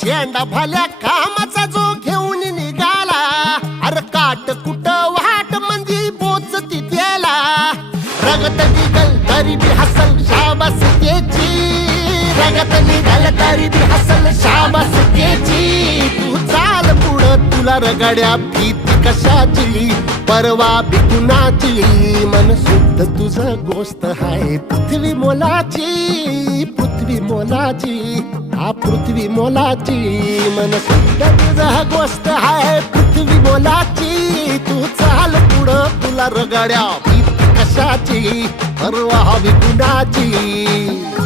शेंडा भाल्या कामाचा जो घेऊन निघाला, अरे काट कुट वाट मंदी पोचती त्याला, रगत निघल तरी बी हसल शाबास त्याची, रगत निघल तरी बी हसल शाबास त्याची. तू चाल पुढं तुला रगड्या भीती कशाची, परवा बी कुणाची, मन शुद्ध तुझं गोष्ट हाय पृथ्वी मोलाची, पृथ्वी मोलाची, हा पृथ्वी मोलाची, मन शुद्ध तुझं गोष्ट हाय पृथ्वी मोलाची. तू चाल पुढं तुला रगड्या भीती कशाची, परवा बी कुणाची.